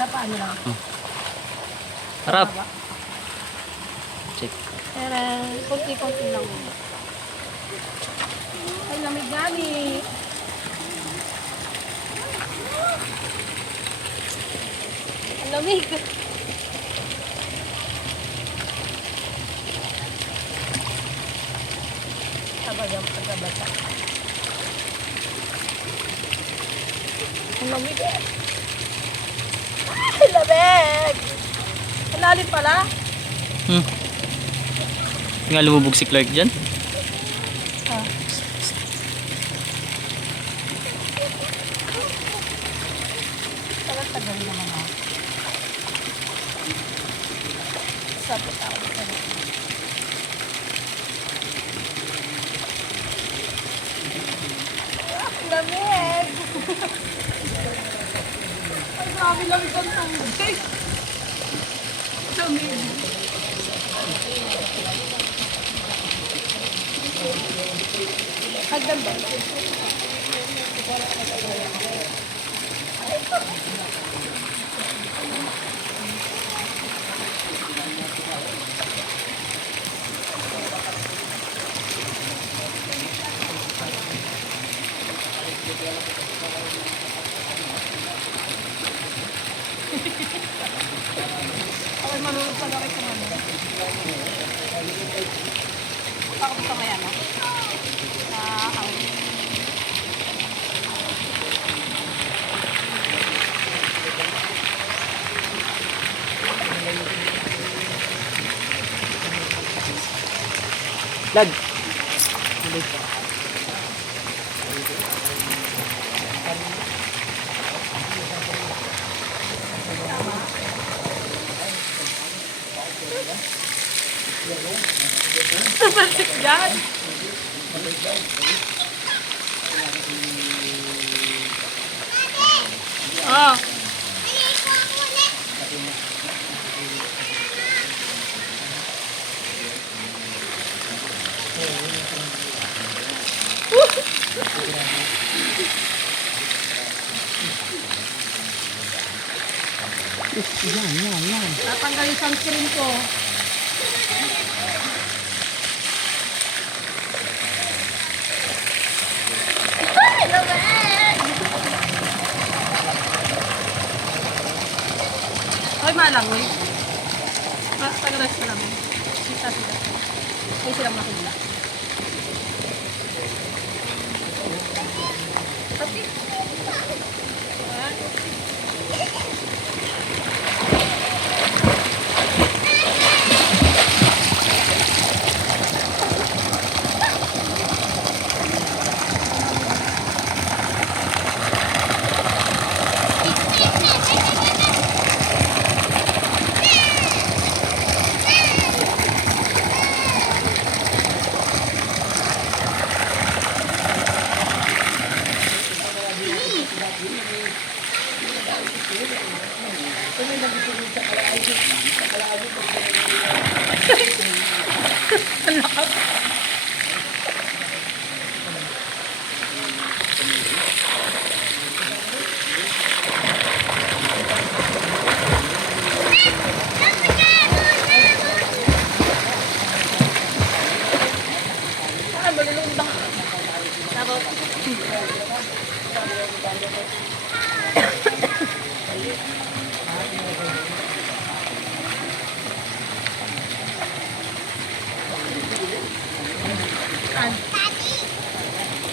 Napaan lang. Harap. Check. Pero, kunti-kunti lang. Ay, lamig gani. Ang lamig. Tabagang pagkabata. Ang lamig eh. Ay, lamig! Ang lalim pala. Nga lumubog si Clark dyan. Ah. Tagal naman ako. Sabot ako. Lamig! Ay, grabe lamig ang tubig. Lamig. Hagdan ba? Ako manunod sa laki sa mga. Ako sa kaya na. Lag. Napansin dyan. Oh. Yan. Tatanggal yung sunscreen ko. Ay, lamig! Ay, malangoy. Taga-rest na lang. Sita sila. Ay, silang makita. Pati.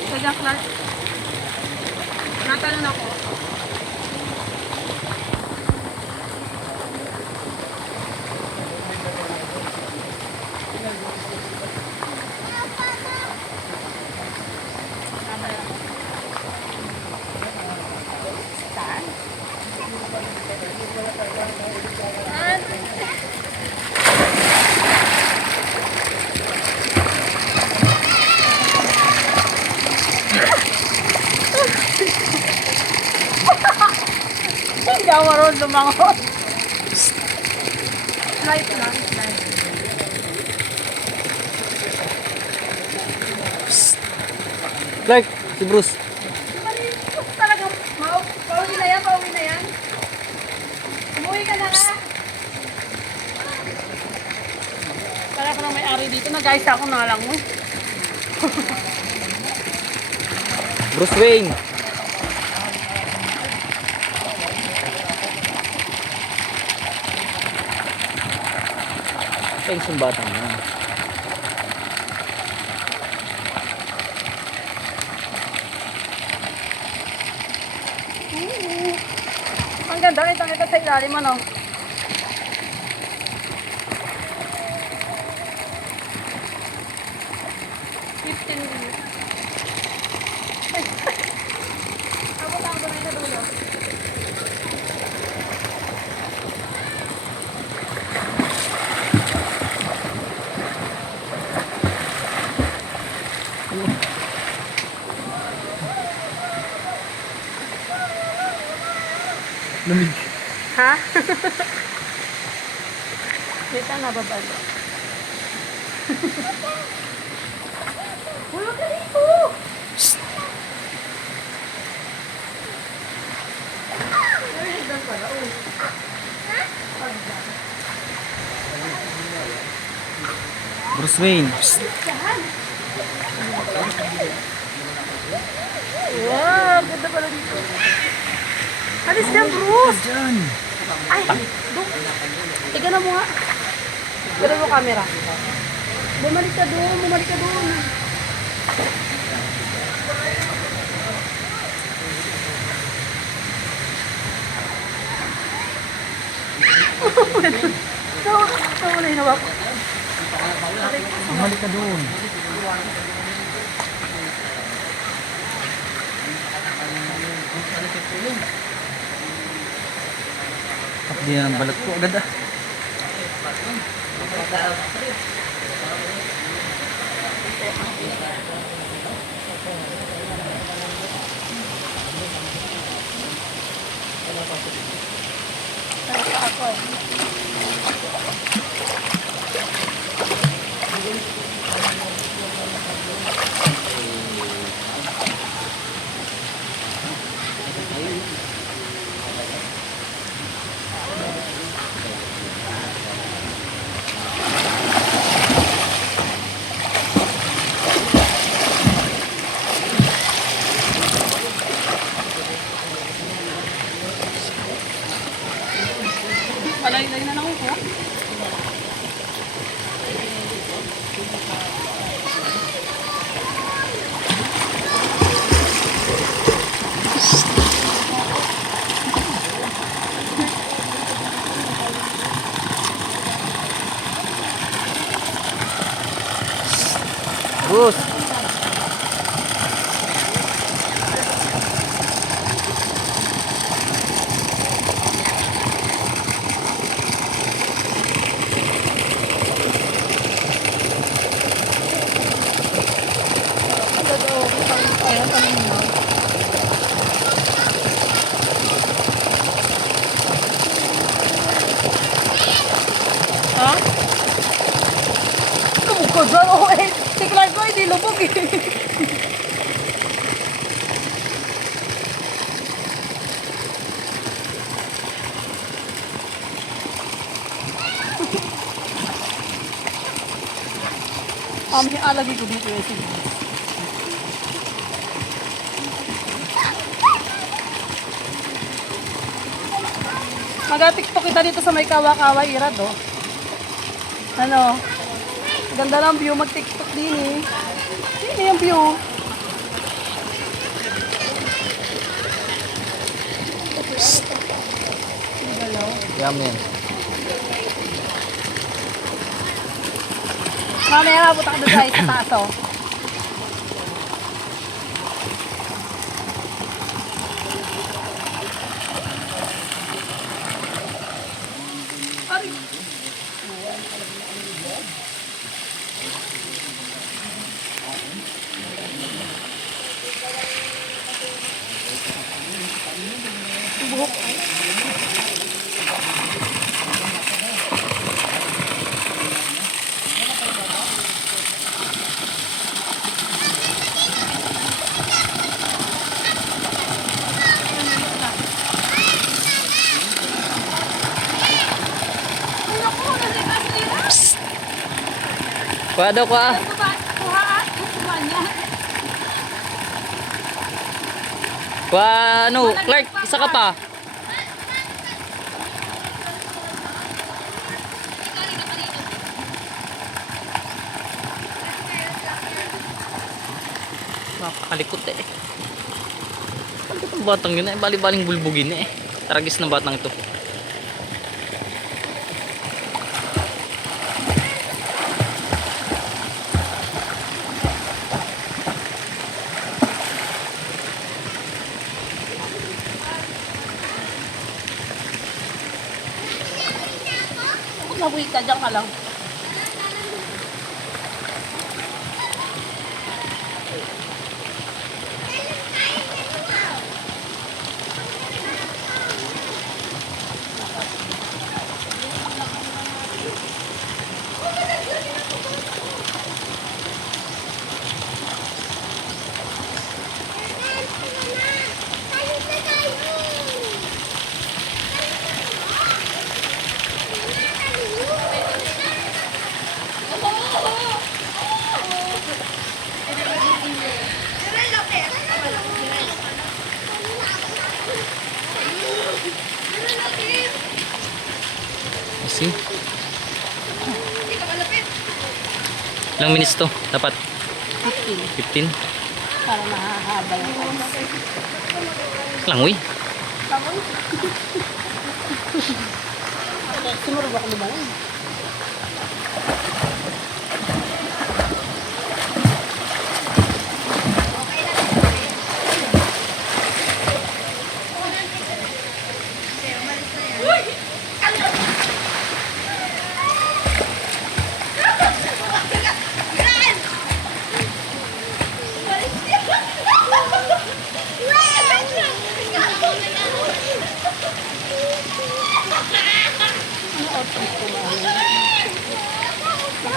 Taga Clark. Natanong ako. Hindi ako marunong lumangon. Light lang. Clark, si Bruce. Talagang pauwi na yan, pauwi na yan. Uy ka na nga. Para ko lang may-ari dito. Nag-ayos ako na lang mo. Bruce Wayne. Thanks yung batang yan. Ang ganda. Kitang-kita sa ilalim ano. Lamig. Ha? Kita na babalo. Wala ka dito! Narinig pala, oh. Bruce Wayne. Wow, ganda pala dito. Alis ka, Bruce! Diyan. Ay, doon. Tiga na mo nga. Pero mo camera. Bumalik ka doon, bumalik ka doon. Nawala yung nawak. Bumalik ka doon. Tapos yan ang balat ko agad ah. Palay-lay na lang ako. Bruce. Ha? Lubog ko dyan. Oo eh. Tiklan ko, hindi lubog eh. Alagi ko dito yung sige. Mag-tiktok kita dito sa may kawa-kawa irad oh. Ano? Ganda ng view, mag-tiktok din eh. Sino yung view? Yaman. Mamaya mabot ako doon sa taas oh. Buhok. Kuha daw, kuha. Kuha, ano, Clark, isa ka pa. Napakalikot eh. Bakit ang batang yun eh? Bali-baling bulbugin eh. Taragis ng batang ito. Nabuhi ka, dyan ka lang. See? Ilang minutes to? Dapat 15. 15? Para mahahaba yung ice. Lang, uy. Tapos? Sumurog ako na ba yun?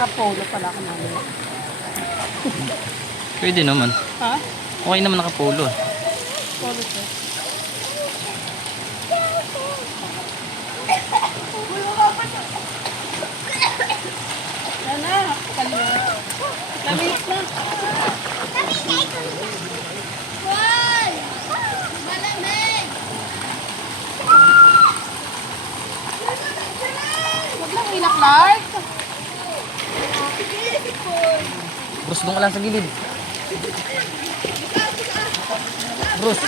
Nakapolo pala ako namin. Pwede naman. Ha? Okay naman nakapolo. Polo to. Yan na. Lamig na. Huwag lang ina, Clark. Bruce, doon ka lang sa gilid. Bruce.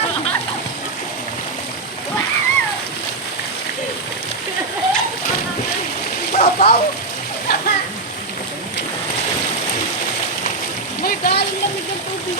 May galing lamig ng tubig.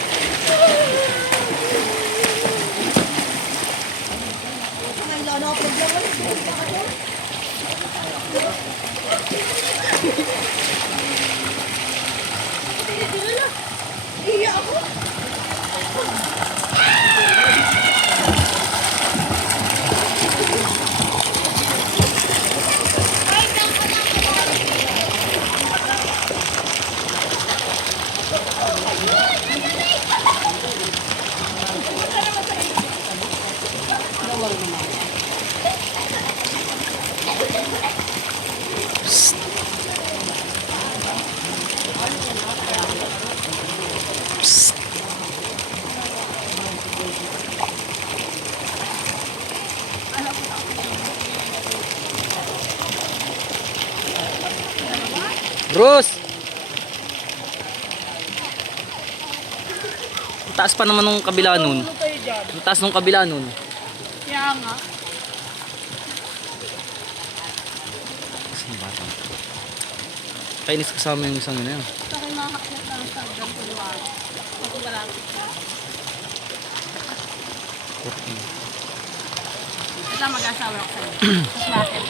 Bruce! Ang taas pa naman nung kabila nun. Ano kayo dyan? Ang taas nung kabila nun. Kaya nga. Saan ba ito? Kainis kasama yung isang yun. Ito kayo makakakit lang sa dyan ko luwag. Ako malapit ka. Ito mag-asawa ko sa'yo. Tapos bakit?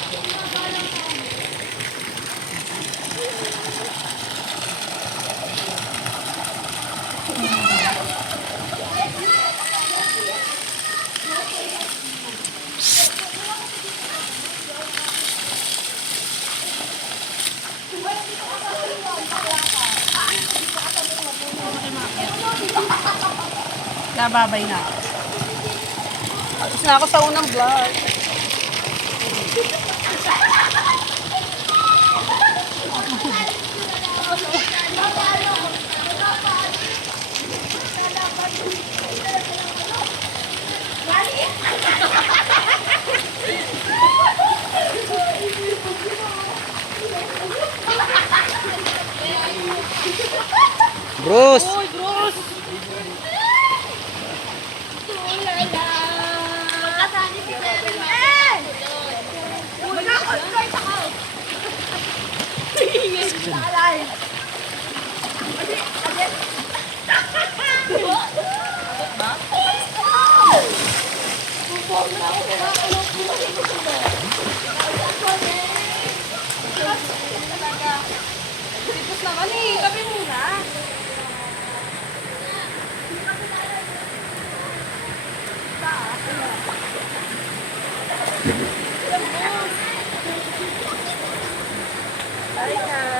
Nababay na ako. Tapos na ako sa unang vlog. Bruce! Uy, Bruce! Magkasali si Terry. Eh! Magkakonsert ako. Alay. Tipos naman eh. Kape muna. Bye na.